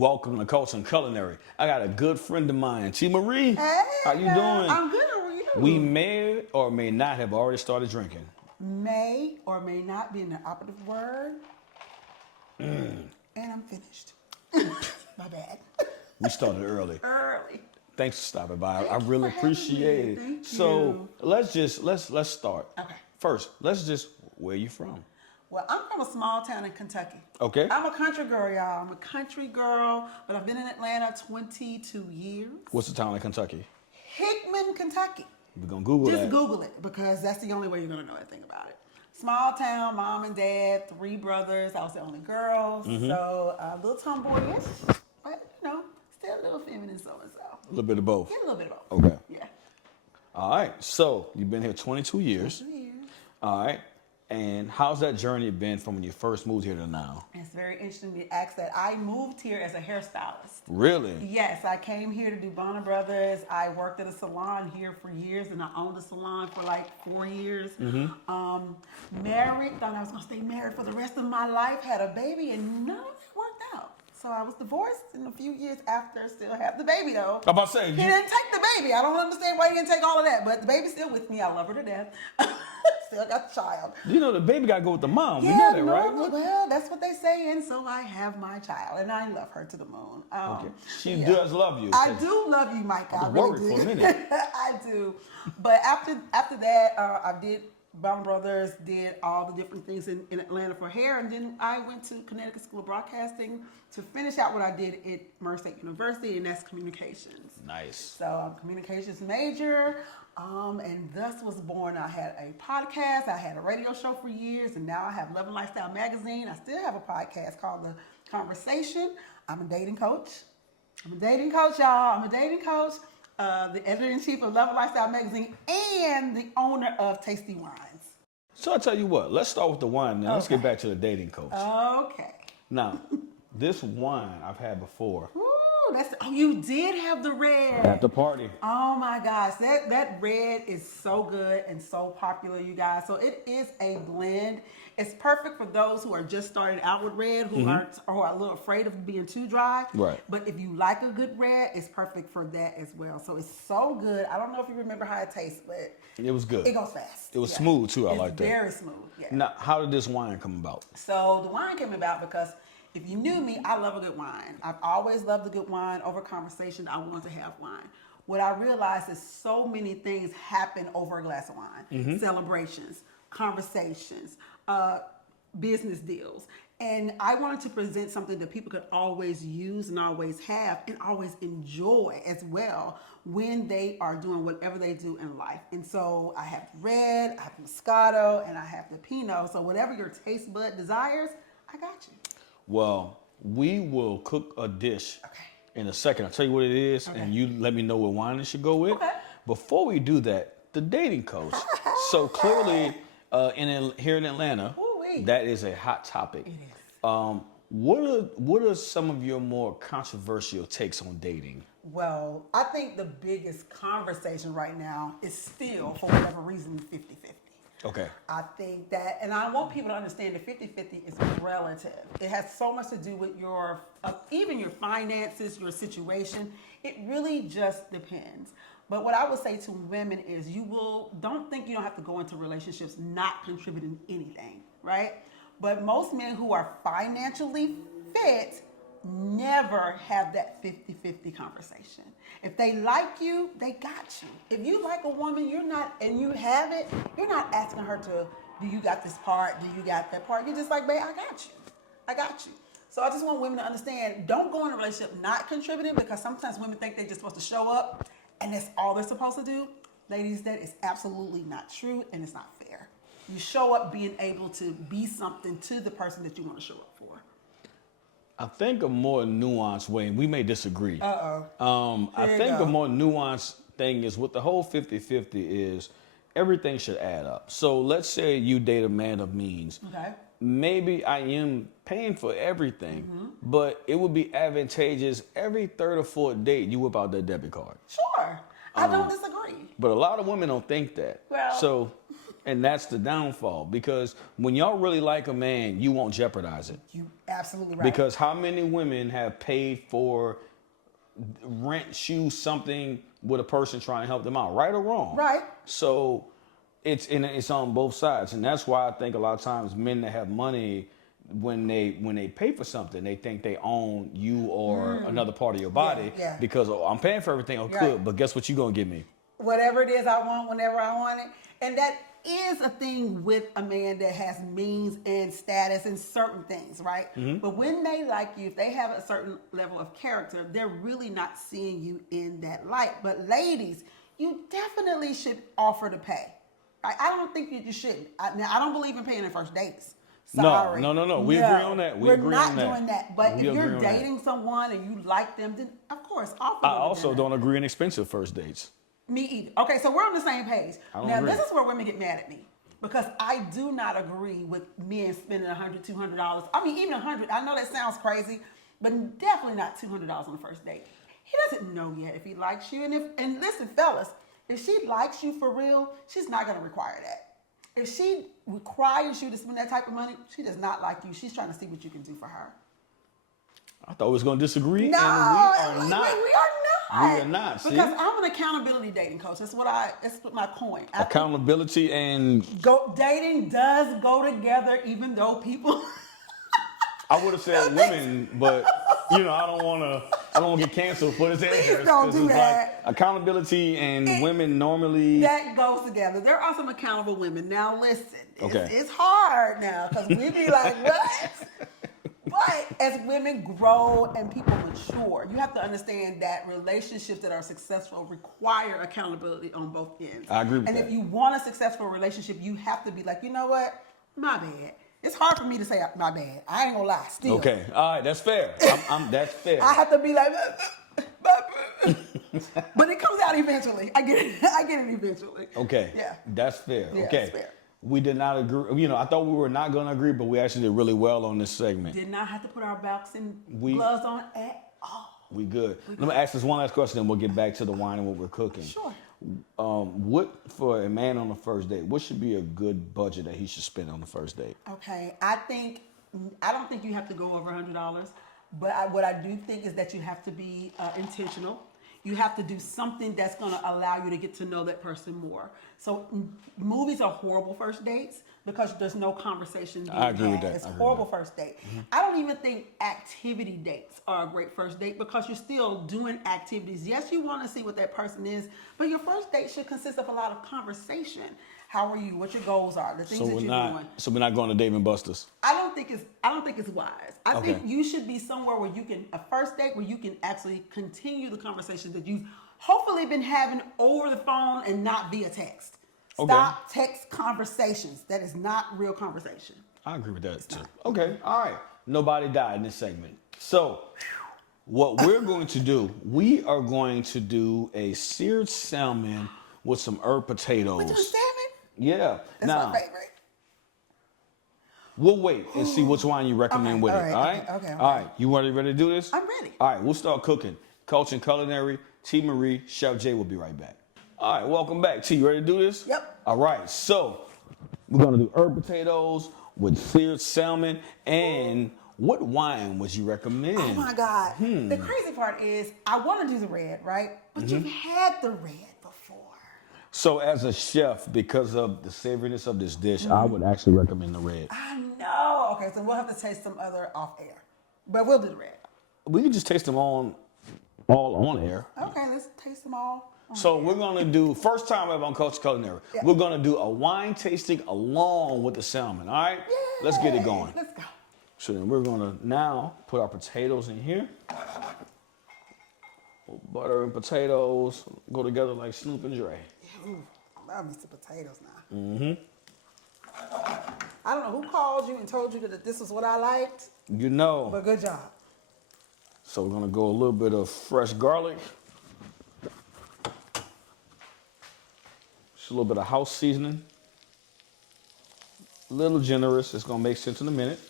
Welcome to Culture and Culinary. I got a good friend of mine, TMarie. Hey, how you doing? I'm good. How are you? We may or may not have already started drinking. May or may not be an operative word. And I'm finished. My bad. We started early. Early. Thanks for stopping by. Thank I you really for having appreciate me. it. Thank So you. let's start. Okay. First, where you from? Well, I'm from a small town in Kentucky. Okay. I'm a country girl, y'all. I'm a country girl, but I've been in Atlanta 22 years. What's the town in Kentucky? Hickman, Kentucky. We're gonna Google that. Just Google it because that's the only way you're gonna know anything about it. Small town, mom and dad, 3 brothers. I was the only girl, so a little tomboyish, but still a little feminine, so and so. A little bit of both. Yeah, a little bit of both. Okay. Yeah. All right. So you've been here 22 years. 2 years. All right. And how's that journey been from when you first moved here to now? It's very interesting to ask that. I moved here as a hairstylist. Really? Yes, I came here to do Bonner Brothers. I worked at a salon here for years, and I owned a salon for like 4 years. Married, thought I was gonna stay married for the rest of my life. Had a baby, and none of it worked out. So I was divorced, and a few years after, still have the baby though. I'm about to say, He didn't take the baby. I don't understand why he didn't take all of that, but the baby's still with me. I love her to death. Still got the child. you know the baby got to go with the mom. Yeah, you know that, normally, right? well, that's what they say, and so I have my child, and I love her to the moon. Okay. She does love you. I do love you, Mike. I was really worried do. for a minute. I do. But after that, I did Bonner Brothers, did all the different things in Atlanta for hair, and then I went to Connecticut School of Broadcasting to finish out what I did at Murray State University, and that's communications. Nice. So I'm a communications major, and thus was born. I had a podcast, I had a radio show for years, and now I have Love and Lifestyle Magazine. I still have a podcast called The Conversation. I'm a dating coach. I'm a dating coach, y'all. I'm a dating coach, the editor-in-chief of Love and Lifestyle Magazine, and the owner of TasteTEEwines. So I tell you what, let's start with the wine now. Let's Okay. get back to the dating coach. Okay. Now, this wine I've had before Ooh, you did have the red. at the party. Oh my gosh, that red is so good and so popular, you guys. So it is a blend. It's perfect for those who are just starting out with red, who are a little afraid of being too dry. Right. But if you like a good red, it's perfect for that as well. So it's so good. I don't know if you remember how it tastes, but It was good. it goes fast. It was smooth too. I It's like that. very smooth. Yeah. Now, how did this wine come about? So the wine came about because if you knew me, I love a good wine. I've always loved a good wine. Over conversation, I want to have wine. What I realized is so many things happen over a glass of wine. Celebrations, conversations, business deals. And I wanted to present something that people could always use and always have and always enjoy as well when they are doing whatever they do in life. And so I have red, I have Moscato, and I have the Pinot. So whatever your taste bud desires, I got you. Well, we will cook a dish Okay. in a second. I'll tell you what it is, Okay. and you let me know what wine it should go with. Okay. Before we do that, the dating coach. So clearly, here in Atlanta, Ooh-wee. that is a hot topic. It is. What are some of your more controversial takes on dating? Well, I think the biggest conversation right now is still, for whatever reason, 50-50. Okay. I think that, and I want people to understand that 50-50 is relative. It has so much to do with your, even your finances, your situation. It really just depends. But what I would say to women is don't think you don't have to go into relationships not contributing anything, right? But most men who are financially fit never have that 50-50 conversation. If they like you, they got you. If you like a woman, and you have it, you're not asking her to, do you got this part? Do you got that part? You're just like, babe, I got you. I got you. So I just want women to understand, don't go in a relationship not contributing, because sometimes women think they're just supposed to show up and that's all they're supposed to do. Ladies, that is absolutely not true, and it's not fair. You show up being able to be something to the person that you want to show up for. I think a more nuanced way, and we may disagree. I There you think go. a more nuanced thing is with the whole 50-50 is everything should add up. So let's say you date a man of means. Okay. Maybe I am paying for everything, but it would be advantageous every third or fourth date you whip out that debit card. Sure. I don't disagree. But a lot of women don't think that. Well, so And that's the downfall, because when y'all really like a man, you won't jeopardize it. You absolutely right. Because how many women have paid for rent, shoes, something with a person trying to help them out, right or wrong? Right. So it's on both sides, and that's why I think a lot of times men that have money, when they pay for something, they think they own you or another part of your body, Yeah. because I'm paying for everything. Right. Good, but guess what you gonna give me? Whatever it is I want, whenever I want it. And that is a thing with a man that has means and status and certain things, right? But when they like you, if they have a certain level of character, they're really not seeing you in that light. But ladies, you definitely should offer to pay. I don't think that you shouldn't. Now, I don't believe in paying in first dates. Sorry. No. We agree on that. We're not doing that. But We if agree you're on that. dating someone and you like them, then of course offer I them to also dinner. don't agree in expensive first dates. Me either. Okay, so we're on the same page. I don't Now, agree. this is where women get mad at me, because I do not agree with men spending $100, $200. I mean, even $100. I know that sounds crazy, but definitely not $200 on the first date. He doesn't know yet if he likes you. And listen, fellas, if she likes you for real, she's not going to require that. If she requires you to spend that type of money, she does not like you. She's trying to see what you can do for her. I thought we was gonna disagree, No, and we are not. We are not. We are not. See? Because I'm an accountability dating coach. That's my point. I think Accountability and dating does go together, even though people. I would have said women, but I don't want to get canceled for this answer. don't do that. Like accountability and women normally. That goes together. There are some accountable women. Now listen, Okay. it's hard now because we be like, what? But as women grow and people mature, you have to understand that relationships that are successful require accountability on both ends. I agree with and that. if you want a successful relationship, you have to be like, you know what? My bad. It's hard for me to say my bad. I ain't gonna lie. Still. Okay, all right, that's fair. That's fair. I have to be like, but it comes out eventually. I get it. I get it eventually. Okay. Yeah. That's fair. Yeah, okay. that's fair. We did not agree. I thought we were not going to agree, but we actually did really well on this segment. Did not have to put our belts and We- gloves on at all. We good. Let me ask this one last question, then we'll get back to the wine and what we're cooking. Sure. What, for a man on the first date, what should be a good budget that he should spend on the first date? Okay. I don't think you have to go over $100, but what I do think is that you have to be intentional. You have to do something that's going to allow you to get to know that person more. So movies are horrible first dates because there's no conversation being I agree with had. that. It's I agree horrible with that. first date. I don't even think activity dates are a great first date because you're still doing activities. Yes, you want to see what that person is, but your first date should consist of a lot of conversation. How are you? What your goals are? The things that you're doing. So we're not going to Dave and Buster's. I don't think it's wise. I Okay. think you should be somewhere where you can, a first date where you can actually continue the conversation that you've hopefully been having over the phone and not via text. Okay. Stop text conversations. That is not real conversation. I agree with that too. Okay, all right. Nobody died in this segment. So what we're going to do, we are going to do a seared salmon with some herb potatoes. We doing salmon? Yeah. That's now, my favorite. we'll wait and see which wine you recommend Okay, with all it. right, All right? okay, All right. You ready to do this? I'm ready. All right, we'll start cooking. Culture and Culinary, TMarie, Chef Jay will be right back. All right, welcome back. T, you ready to do this? Yep. All right, so we're gonna do herb potatoes with seared salmon. And what wine would you recommend? Oh my God. The crazy part is I want to do the red, right? But you've had the red before. So as a chef, because of the savoriness of this dish, I would actually recommend the red. I know. Okay, so we'll have to taste some other off air. But we'll do the red. We can just taste them all on air. Okay, let's taste them all. So we're gonna do, first time ever on Culture Culinary, Yeah. we're gonna do a wine tasting along with the salmon, all right? Let's get it Yay, going. Let's go. So then we're gonna now put our potatoes in here. Butter and potatoes go together like Snoop and Dre. Ooh, love me some potatoes now. I don't know who called you and told you that this is what I liked, You know. but good job. So we're gonna go a little bit of fresh garlic. Just a little bit of house seasoning. A little generous, it's gonna make sense in a minute.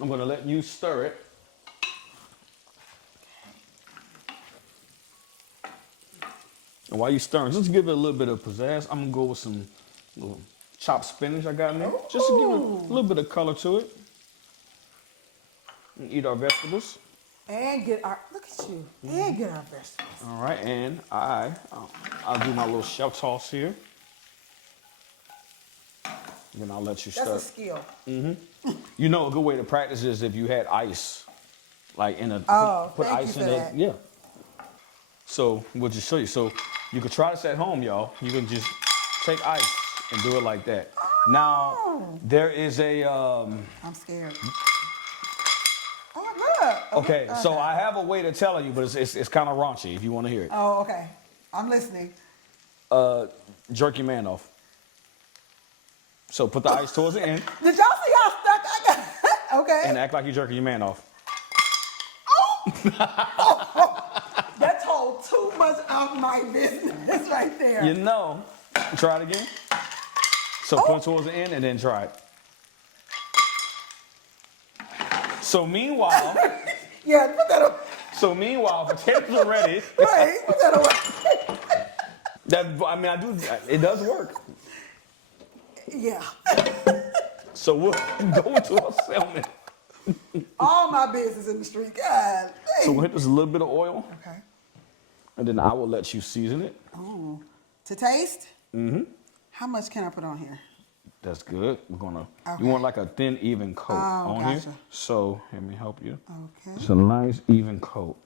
I'm gonna let you stir it. And while you stirring, just to give it a little bit of pizzazz, I'm gonna go with some little chopped spinach I got in there, just to give it a little bit of color to it. And eat our vegetables. And get our, look at you, and get our vegetables. All right, and I'll do my little chef toss here. Then I'll let you start. That's a skill. You know, a good way to practice is if you had ice, like in a put thank ice you in for it. that. Yeah. So we'll just show you. So you can try this at home, y'all. You can just take ice and do it like that. Now there is a. I'm scared. Oh, look. Okay, so I have a way to tell you, but it's kind of raunchy if you want to hear it. Oh, okay. I'm listening. Jerk your man off. So put the ice towards the end Did y'all see how stuck I got? Okay. and act like you're jerking your man off. That told too much of my business right there. You know. Try it again. So put it towards the end and then try it. So meanwhile, Yeah, put that away. Potatoes are ready. Right, put that away. I do. It does work. Yeah. So we'll go into our salmon. All my business in the street. God. So we'll hit this a little bit of oil, Okay. and then I will let you season it. Oh. To taste? How much can I put on here? That's good. We're gonna. Okay. You want like a thin, even coat on here. Gotcha. So let me help you. Okay. It's a nice, even coat,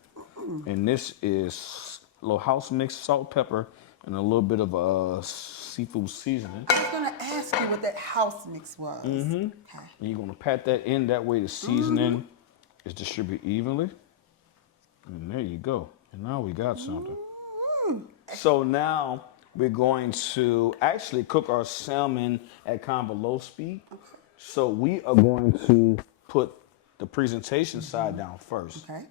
and this is a little house mixed salt, pepper, and a little bit of seafood seasoning. I was gonna ask you what that house mix was. Okay. And you're gonna pat that in. That way, the seasoning is distributed evenly. And there you go. And now we got something. So now we're going to actually cook our salmon at kind of a low speed. So we are going to put the presentation side down first. Okay.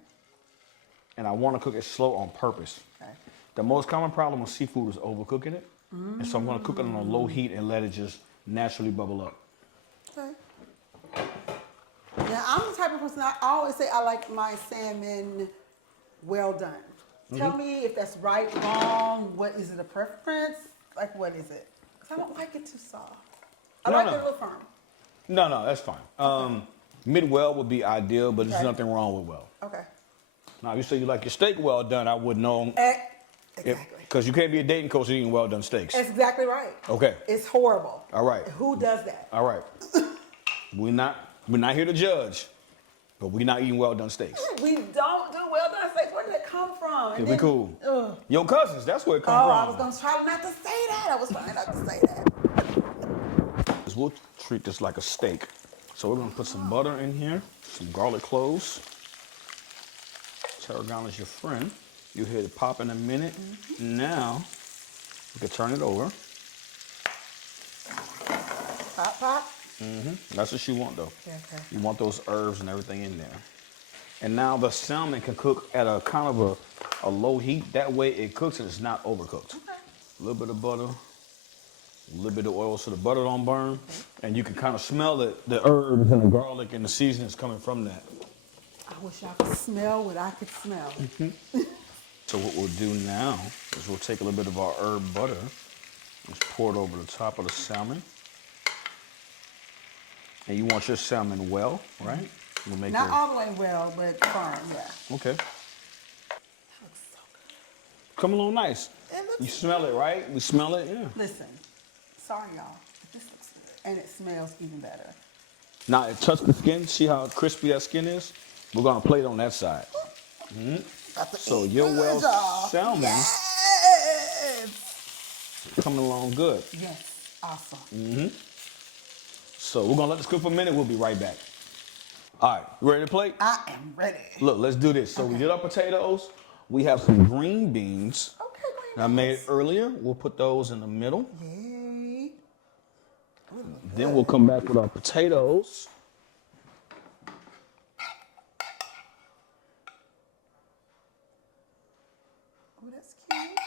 And I want to cook it slow on purpose. Okay. The most common problem with seafood is overcooking it. And so I'm going to cook it on a low heat and let it just naturally bubble up. Okay. Yeah, I'm the type of person, I always say I like my salmon well done. Tell me if that's right, wrong, what is it, a preference? Like, what is it? Because I don't like it too soft. I like it a little firm. No, that's fine. Mid-well would be ideal, but there's Okay. nothing wrong with well. Okay. Now, if you say you like your steak well done, I would know. Exactly. Because you can't be a dating coach eating well done steaks. That's exactly right. Okay. It's horrible. All right. Who does that? All right. We're not here to judge, but we're not eating well done steaks. We don't do well done steaks. Where did it come from? It'll be cool. Your cousins, that's where it comes Oh, from. I was going to try not to say that. I was trying not to say that. We'll treat this like a steak. So we're gonna put some butter in here, some garlic cloves. Tarragon is your friend. You'll hear it pop in a minute. Now, we can turn it over. Pop, pop. That's what you want though. Okay. You want those herbs and everything in there. And now the salmon can cook at a kind of a low heat. That way it cooks and it's not overcooked. Okay. A little bit of butter, a little bit of oil so the butter don't burn. And you can kind of smell it, the herbs and the garlic and the seasonings coming from that. I wish I could smell what I could smell. So what we'll do now is we'll take a little bit of our herb butter, just pour it over the top of the salmon. And you want your salmon well, right? We'll make Not your- all the way well, but firm, yeah. Okay. That looks so good. Come along nice. It looks You smell it, right? We smell it, yeah. Listen, sorry y'all, but this looks good. And it smells even better. Now it touched the skin. See how crispy that skin is? We're gonna plate on that side. So your well salmon Yes! coming along good. Yes, awesome. So we're gonna let this cook for a minute. We'll be right back. All right, you ready to plate? I am ready. Look, let's do this. So we did our potatoes. We have some green beans. Okay, that I made earlier. We'll put those in the middle. Yay. Then we'll come back with our potatoes. Oh, that's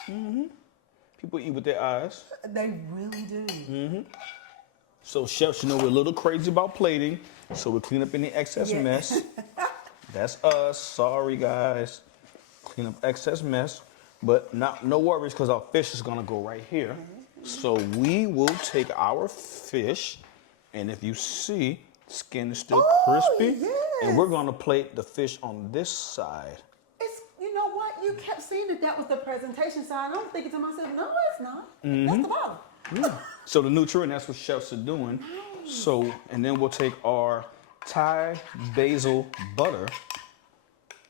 cute. People eat with their eyes. They really do. So chefs, you know we're a little crazy about plating. So we'll clean up any excess Yeah. mess. That's us. Sorry, guys. Clean up excess mess. But no worries, because our fish is gonna go right here. So we will take our fish, and if you see, skin is still crispy. Yes. And we're gonna plate the fish on this side. It's, you know what? You kept saying that was the presentation side. I'm thinking to myself, no, it's not. That's the bottom. Yeah. So the nutrient, that's what chefs are doing. Nice. So, and then we'll take our Thai basil butter,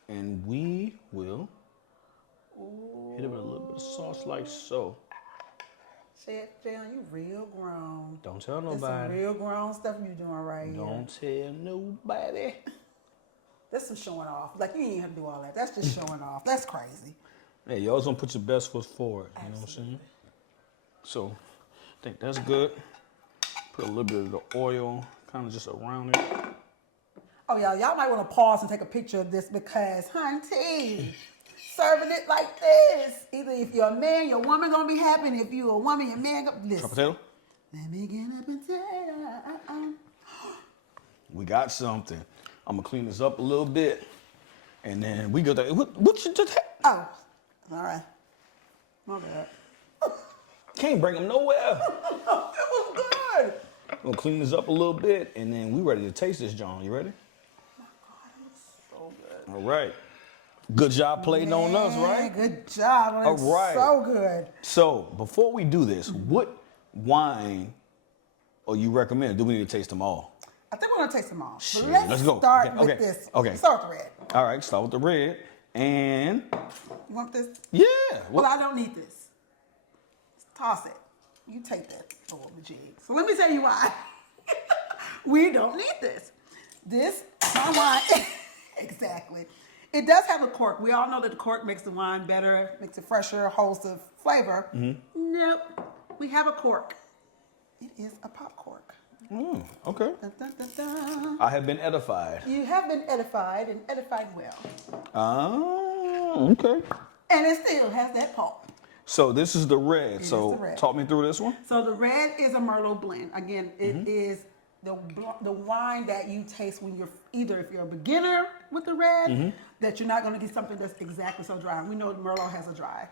and we will hit it with a little bit of sauce like so. Chef Jaaion, you real grown. Don't tell This some nobody. real grown stuff you doing right here. Don't tell nobody. That's some showing off. Like, you ain't even have to do all that. That's just showing off. That's crazy. Hey, you always gonna put your best foot forward. You know what I'm saying? So, I think that's good. Put a little bit of the oil kind of just around it. Oh, y'all might want to pause and take a picture of this because, hunty, serving it like this. Either if you're a man, your woman gonna be happy. And if you're a woman, your man gonna listen. Potato? Let me get a potato. We got something. I'm gonna clean this up a little bit, and then we go there. What you just? Oh, all right. My bad. Can't bring them nowhere. It was good. I'm gonna clean this up a little bit, and then we ready to taste this, John. You ready? Oh my God, it was so good. All right. Good job plating on us, Man, right? Good job. All right. So good. So before we do this, what wine or you recommend? Do we need to taste them all? I think we're gonna taste them all. Shit, But let's go. start Okay, with okay, this. okay. Start with the red. All right, start with the red. And You want this? yeah. Well, I don't need this. Toss it. You take that over the jig. So let me tell you why. We don't need this. This, my wine, exactly. It does have a cork. We all know that the cork makes the wine better, makes it fresher, holds the flavor. Nope. We have a cork. It is a pop cork. Okay. Dun, dun, dun, dun. I have been edified. You have been edified and edified well. Oh, okay. And it still has that pulp. So this is the red. is So the red. talk me through this one. So the red is a Merlot blend. Again, it is the wine that you taste when you're either if you're a beginner with the red, that you're not going to get something that's exactly so dry. We know Merlot has a dry.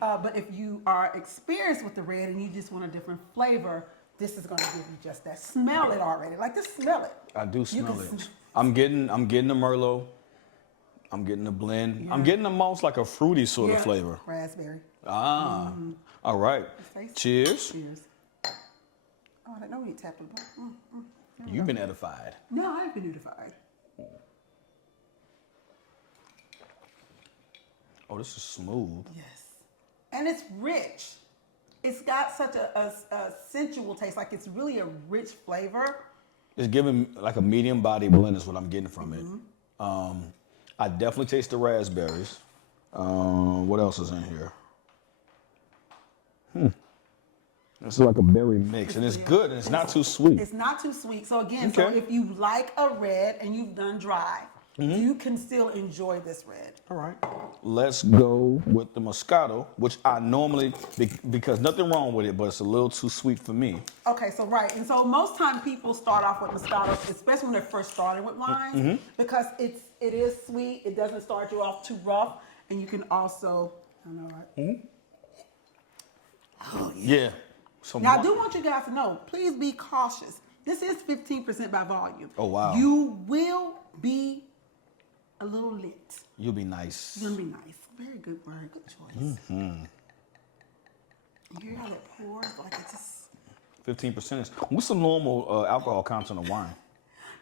But if you are experienced with the red and you just want a different flavor, this is going to give you just that. Smell it already. Like, just smell it. I do smell can it. I'm getting the Merlot. I'm getting the blend. Yeah. I'm getting almost like a fruity sort of Yeah, flavor. Raspberry. Ah. All right. Taste. Cheers. Cheers. Oh, I didn't know we tapped it. You've been edified. No, I've been edified. Oh, this is smooth. Yes. And it's rich. It's got such a sensual taste. Like, it's really a rich flavor. It's giving like a medium body blend is what I'm getting from it. I definitely taste the raspberries. What else is in here? This is like a berry mix, and it's good, and it's not too sweet. It's not too sweet. So again, so Okay. if you like a red and you've done dry, you can still enjoy this red. All right. Let's go with the Moscato, which I normally, because nothing wrong with it, but it's a little too sweet for me. Okay, so right. And so most time people start off with Moscato, especially when they're first starting with wines, because it is sweet. It doesn't start you off too rough. And you can also, I know, right? Oh, Yeah. So Now, I do want you guys to know, please be cautious. This is 15% by volume. Oh, wow. You will be a little lit. You'll be nice. You're going to be nice. Very good word. Good choice. You hear how that pours? Like, it's just... 15% is. What's the normal alcohol content of wine?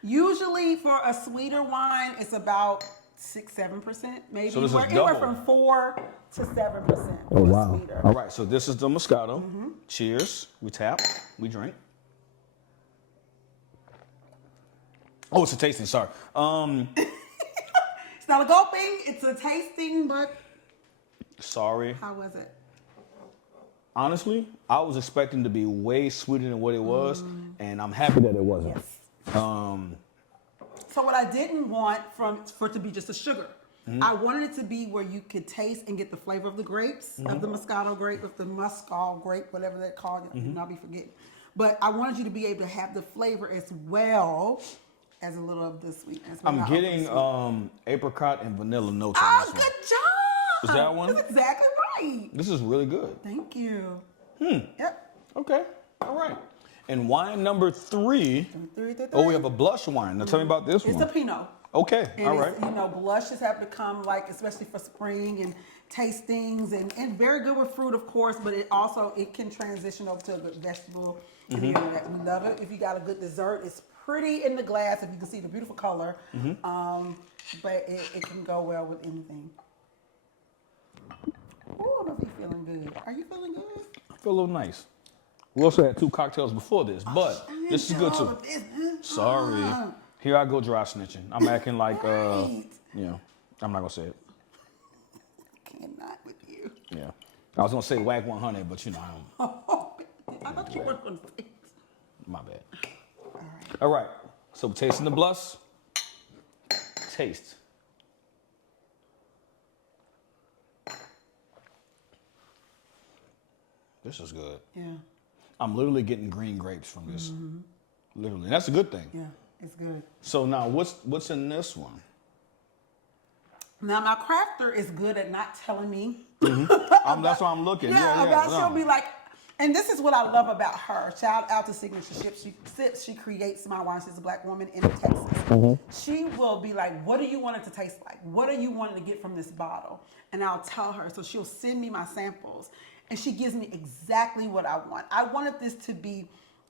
Usually for a sweeter wine, it's about 6-7%, maybe. So this is Anywhere double. from 4 to 7%. Oh, for wow. Sweeter. All right, so this is the Moscato. Cheers. We tap. We drink. Oh, it's a tasting. Sorry. It's not a gulping. It's a tasting, but Sorry. how was it? Honestly, I was expecting to be way sweeter than what it was, and I'm happy that it wasn't. Yes. So what I didn't want for it to be just a sugar. I wanted it to be where you could taste and get the flavor of the grapes, of the Moscato grape, of the Muscal grape, whatever they're called. I'll be forgetting. But I wanted you to be able to have the flavor as well as a little of the sweetness. I'm getting apricot and vanilla notes on Oh, this one. good job! Is that one? That's exactly right. This is really good. Thank you. Yep. Okay. All right. And wine number 3. Oh, we have a blush wine. Now tell me about this It's one. a Pinot. Okay. And All right. it's, you know, blushes have become like, especially for spring and tastings, and very good with fruit, of course, but it can transition over to a good vegetable. And you know that we love it. If you got a good dessert, it's pretty in the glass. If you can see the beautiful color, but it can go well with anything. Oh, I know if you're feeling good. Are you feeling good? I feel a little nice. We also had 2 cocktails before this, but this is good too. Sorry. Here I go dry snitching. I'm acting like, you know, I'm not going to say it. Cannot with you. Yeah. I was going to say whack 100, but you know, I don't. I thought you were going to say it. My bad. All right. So we're tasting the blush. Taste. This is good. Yeah. I'm literally getting green grapes from this. Literally. And that's a good thing. Yeah, it's good. So now what's in this one? Now my crafter is good at not telling me. That's why I'm looking. She'll be like, and this is what I love about her. Shout out to Signature Sips. She creates my wine. She's a black woman in Texas. She will be like, what do you want it to taste like? What do you want to get from this bottle? And I'll tell her. So she'll send me my samples. And she gives me exactly what I want. I wanted this to be,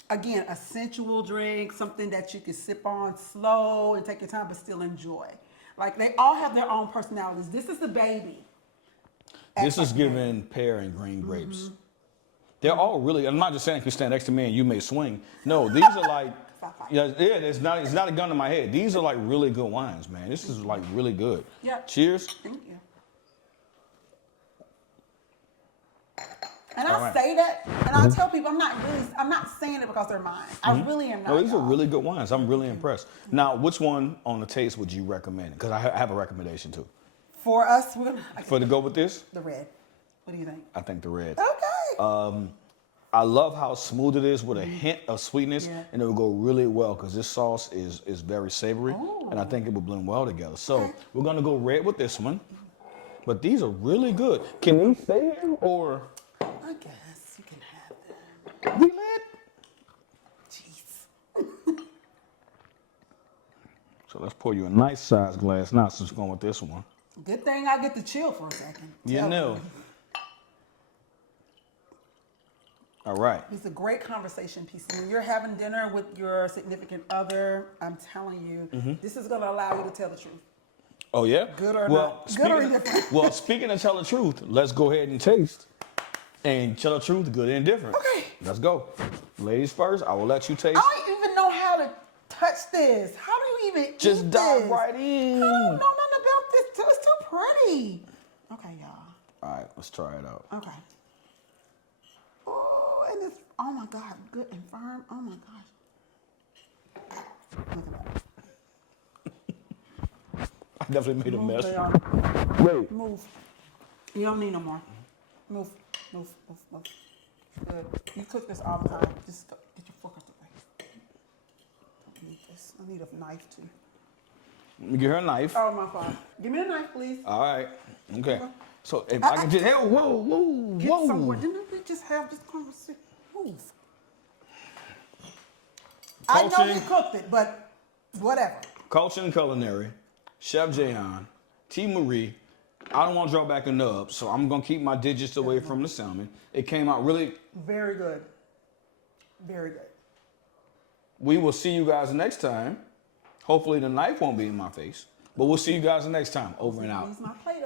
again, a sensual drink, something that you can sip on slow and take your time, but still enjoy. Like, they all have their own personalities. This is the baby. This is giving pear and green grapes. They're all really, I'm not just saying if you stand next to me and you may swing. No, these are like, it's not a gun to my head. These are like really good wines, man. This is like really good. Yeah. Cheers. Thank you. And I say that, and I tell people I'm not saying it because they're mine. I really am not. No, these are really good wines. I'm really impressed. Now, which one on the taste would you recommend? Because I have a recommendation too. For us, To go with this? The red. What do you think? I think the red. Okay. I love how smooth it is with a hint of sweetness, and it will go really well because this sauce is very savory, and I think it will blend well together. So we're gonna go red with this one, but these are really good. Can we stay here or? I guess you can have them. We lit. Jeez. So let's pour you a nice size glass now since we're going with this one. Good thing I get to chill for a second. You know. All right. It's a great conversation piece. When you're having dinner with your significant other, I'm telling you, this is going to allow you to tell the truth. Oh, yeah? Good or not. Good or indifferent. Well, speaking of tell the truth, let's go ahead and taste. And tell the truth, good and indifferent. Okay. Let's go. Ladies first, I will let you taste. I don't even know how to touch this. How do you even Just eat dive this? right in. I don't know nothing about this. It's too pretty. Okay, y'all. All right, let's try it out. Okay. Oh, and it's, oh my God, good and firm. Oh my gosh. Look at that. I definitely made a mess. Wait. Move. You don't need no more. Move. Good. You cook this all the time. Just get your fork out the way. Don't need this. I need a knife too. Let me get her a knife. Oh, my fault. Give me a knife, please. All right. Okay. So if I can just, hey, whoa. Get somewhere. Didn't we just have this conversation? Move. I know you cooked it, but whatever. Culture and Culinary, Chef Jaaion, TMarie. I don't want to draw back a nub, so I'm going to keep my digits away from the salmon. It came out really... Very good. Very good. We will see you guys next time. Hopefully the knife won't be in my face. But we'll see you guys next time. Over and out. Use my plate.